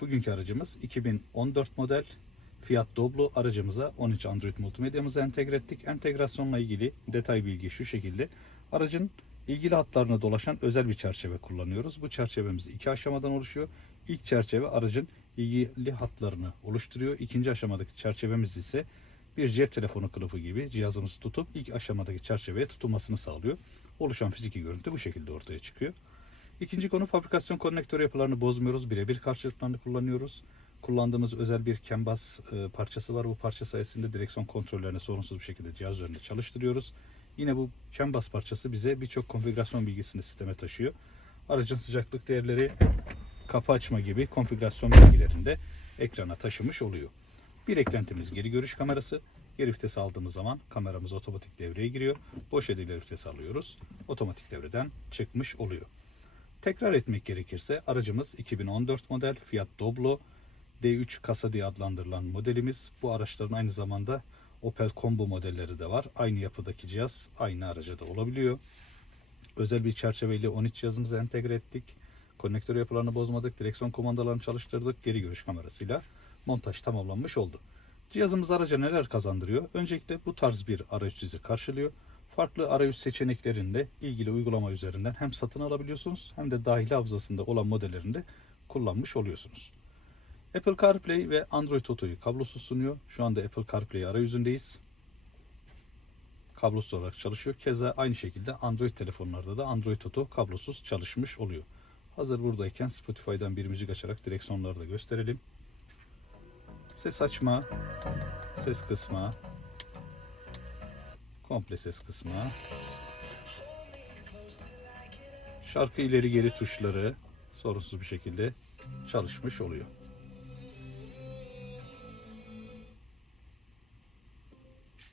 Bugünkü aracımız 2014 model Fiat Doblo aracımıza 13 Android multimedyamızı entegre ettik. Entegrasyonla ilgili detay bilgi şu şekilde. Aracın ilgili hatlarına dolaşan özel bir çerçeve kullanıyoruz. Bu çerçevemiz iki aşamadan oluşuyor. İlk çerçeve aracın ilgili hatlarını oluşturuyor. İkinci aşamadaki çerçevemiz ise bir cep telefonu kılıfı gibi cihazımızı tutup ilk aşamadaki çerçeveye tutulmasını sağlıyor. Oluşan fiziki görüntü bu şekilde ortaya çıkıyor. İkinci konu fabrikasyon konnektör yapılarını bozmuyoruz. Birebir karşılıklarını kullanıyoruz. Kullandığımız özel bir bus e, parçası var. Bu parça sayesinde direksiyon kontrollerini sorunsuz bir şekilde cihaz üzerinde çalıştırıyoruz. Yine bu bus parçası bize birçok konfigürasyon bilgisini sisteme taşıyor. Aracın sıcaklık değerleri, kapı açma gibi konfigürasyon bilgilerini de ekrana taşımış oluyor. Bir eklentimiz geri görüş kamerası. Geri vites aldığımız zaman kameramız otomatik devreye giriyor. Boş el ileri vites alıyoruz. Otomatik devreden çıkmış oluyor. Tekrar etmek gerekirse aracımız 2014 model Fiat Doblo D3 kasa diye adlandırılan modelimiz. Bu araçların aynı zamanda Opel Combo modelleri de var. Aynı yapıdaki cihaz aynı araca da olabiliyor. Özel bir çerçeveyle 13 cihazımızı entegre ettik. Konnektör yapılarını bozmadık. Direksiyon kumandalarını çalıştırdık. Geri görüş kamerasıyla montaj tamamlanmış oldu. Cihazımız araca neler kazandırıyor? Öncelikle bu tarz bir arayüz sizi karşılıyor. Farklı arayüz seçeneklerinde ilgili uygulama üzerinden hem satın alabiliyorsunuz hem de dahili hafızasında olan modellerinde kullanmış oluyorsunuz. Apple CarPlay ve Android Auto'yu kablosuz sunuyor. Şu anda Apple CarPlay arayüzündeyiz. Kablosuz olarak çalışıyor. Keza aynı şekilde Android telefonlarda da Android Auto kablosuz çalışmış oluyor. Hazır buradayken Spotify'dan bir müzik açarak direksiyonları da gösterelim. Ses açma, ses kısma, komple ses kısma, şarkı ileri geri tuşları sorunsuz bir şekilde çalışmış oluyor.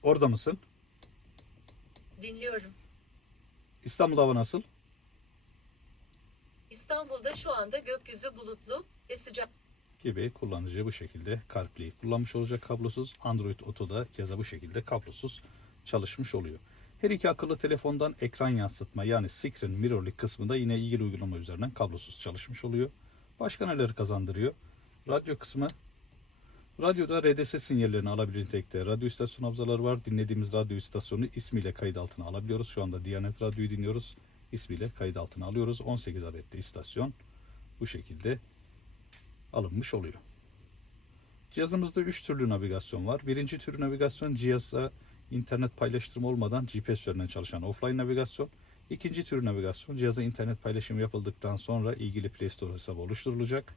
Orada mısın? Dinliyorum. İstanbul hava nasıl? İstanbul'da şu anda gökyüzü bulutlu ve sıcak. gibi kullanıcı bu şekilde CarPlay kullanmış olacak kablosuz. Android Auto'da keza bu şekilde kablosuz çalışmış oluyor. Her iki akıllı telefondan ekran yansıtma yani Screen Mirrorlink kısmında yine ilgili uygulama üzerinden kablosuz çalışmış oluyor. Başka neler kazandırıyor? Radyo kısmı. Radyoda RDS sinyallerini alabilir nitelikte radyo istasyon hafızaları var. Dinlediğimiz radyo istasyonu ismiyle kayıt altına alabiliyoruz. Şu anda Diyanet Radyo'yu dinliyoruz. İsmiyle kayıt altına alıyoruz. 18 adette istasyon bu şekilde alınmış oluyor. Cihazımızda 3 türlü navigasyon var. Birinci tür navigasyon cihaza internet paylaştırma olmadan GPS üzerinden çalışan offline navigasyon. İkinci tür navigasyon cihaza internet paylaşımı yapıldıktan sonra ilgili Play Store hesabı oluşturulacak.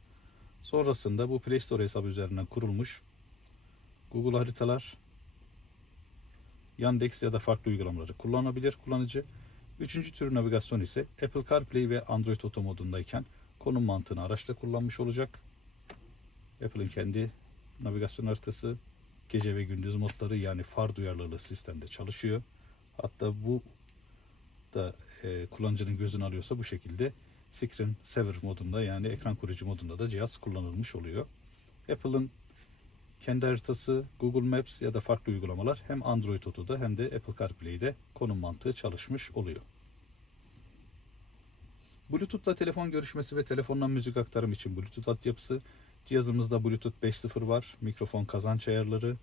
Sonrasında bu Play Store hesabı üzerinden kurulmuş Google haritalar, Yandex ya da farklı uygulamaları kullanabilir kullanıcı. Üçüncü tür navigasyon ise Apple CarPlay ve Android Auto modundayken konum mantığını araçta kullanmış olacak. Apple'ın kendi navigasyon haritası gece ve gündüz modları yani far duyarlılığı sistemde çalışıyor. Hatta bu da e, kullanıcının gözünü alıyorsa bu şekilde Screen Saver modunda yani ekran koruyucu modunda da cihaz kullanılmış oluyor. Apple'ın kendi haritası, Google Maps ya da farklı uygulamalar hem Android Auto'da hem de Apple CarPlay'de konum mantığı çalışmış oluyor. Bluetooth'la telefon görüşmesi ve telefondan müzik aktarım için Bluetooth altyapısı. Cihazımızda Bluetooth 5.0 var. Mikrofon kazanç ayarları.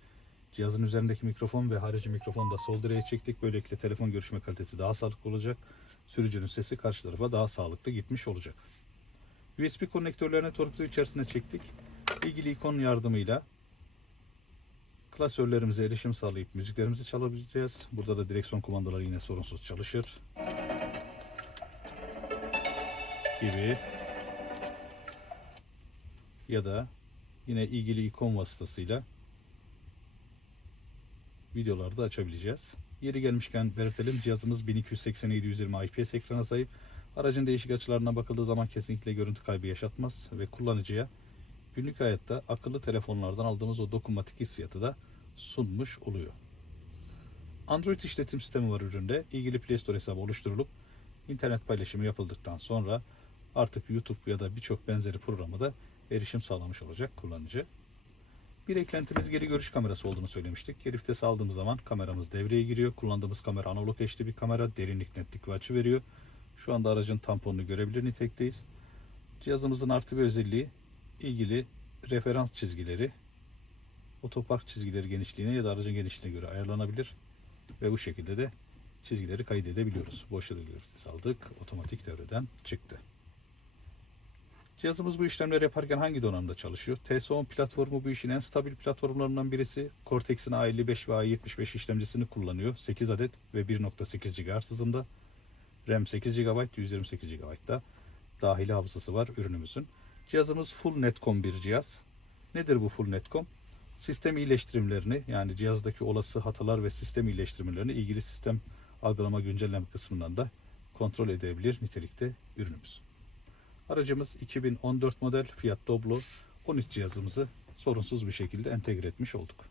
Cihazın üzerindeki mikrofon ve harici mikrofonu da sol direğe çektik. Böylelikle telefon görüşme kalitesi daha sağlıklı olacak. Sürücünün sesi karşı tarafa daha sağlıklı gitmiş olacak. USB konnektörlerini torpido içerisine çektik. İlgili ikon yardımıyla klasörlerimize erişim sağlayıp müziklerimizi çalabileceğiz. Burada da direksiyon kumandaları yine sorunsuz çalışır. Gibi ya da yine ilgili ikon vasıtasıyla videolarda açabileceğiz. Yeri gelmişken belirtelim cihazımız 1280-720 IPS ekrana sahip. Aracın değişik açılarına bakıldığı zaman kesinlikle görüntü kaybı yaşatmaz ve kullanıcıya günlük hayatta akıllı telefonlardan aldığımız o dokunmatik hissiyatı da sunmuş oluyor. Android işletim sistemi var üründe. İlgili Play Store hesabı oluşturulup internet paylaşımı yapıldıktan sonra artık YouTube ya da birçok benzeri programa da erişim sağlamış olacak kullanıcı. Bir eklentimiz geri görüş kamerası olduğunu söylemiştik. Geri vites aldığımız zaman kameramız devreye giriyor. Kullandığımız kamera analog HD bir kamera. Derinlik, netlik ve açı veriyor. Şu anda aracın tamponunu görebilir nitelikteyiz. Cihazımızın artı bir özelliği ilgili referans çizgileri otopark çizgileri genişliğine ya da aracın genişliğine göre ayarlanabilir ve bu şekilde de çizgileri kaydedebiliyoruz. Boş yedek vites aldık. Otomatik devreden çıktı. Cihazımız bu işlemleri yaparken hangi donanımda çalışıyor? TS10 platformu bu işin en stabil platformlarından birisi. Cortex'in A55 ve A75 işlemcisini kullanıyor. 8 adet ve 1.8 GHz hızında. RAM 8 GB, 128 GB'da dahili hafızası var ürünümüzün. Cihazımız full netcom bir cihaz. Nedir bu full netcom? Sistem iyileştirimlerini yani cihazdaki olası hatalar ve sistem iyileştirmelerini ilgili sistem algılama güncelleme kısmından da kontrol edebilir nitelikte ürünümüz. Aracımız 2014 model Fiat Doblo 13 cihazımızı sorunsuz bir şekilde entegre etmiş olduk.